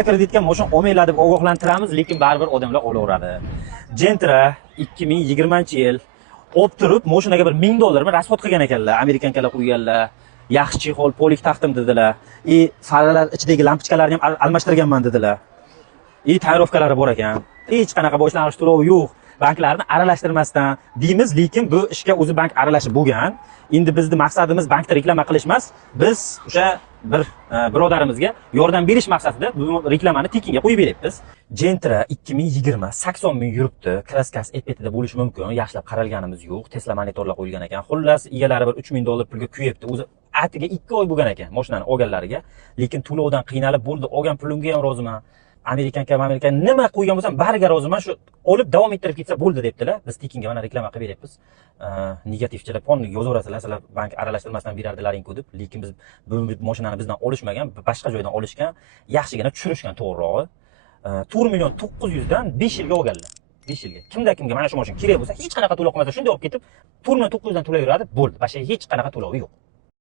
kreditga mashina olmanglar deb ogohlantiramiz, lekin baribir odamlar olaveradi. Gentra 2020-yil olib turib, mashinaga bir $1000 rasxod qilgan ekanlar, amerikankalar qo'yganlar. Yaxshi chexol, polik taqdim dedilar. Faralar ichidagi lampochkalarni ham almashtirganman dedilar. Tayyorlovkalari bor ekan. Hech qanaqa boshlang'ich to'lov yo'q. Banklarni aralashtirmasdan deymiz, lekin bu ishga o'zi bank aralashib bo'lgan. Endi bizning maqsadimiz bankda reklama qilish emas. Biz o'sha bir birodarimizga yordam berish maqsadida bu reklamani tekinga qo'yib beryapmiz. Gentra 2020 80 ming yuribdi. Kraskasi epetida bo'lishi mumkin. Yaxshilab qaralganimiz yo'q. Tesla monitorlar qo'yilgan ekan. Xullas, egalari bir $3000 pulga kuyibdi. O'zi atiga 2 oy bo'lgan ekan mashinani olganlariga. Lekin to'lovdan qiynalib bo'ldi. Olgan pulimga ham roziman. Amerikan nima qo'ygan bo'lsam bariga roziman, shu olib davom ettirib ketsa bo'ldi debdilar. Biz tekinga mana reklama qilib beryapmiz. Negativchilar ponni yozaverasizlar, sizlar bank aralashtirmasdan berardilaring-ku deb, lekin biz bu mashinani bizdan olishmagan, boshqa joydan olishgan, yaxshigina tushirishgan to'g'rirog'i. 4.900.000 dan 5 yilga olganlar. 5 yilga. Kimda mana shu mashina kerak bo'lsa, hech qanaqa to'lov qilmasa shunday olib ketib, 4.900.000 dan to'layveradi, bo'ldi. Boshqa hech qanaqa to'lovi yo'q.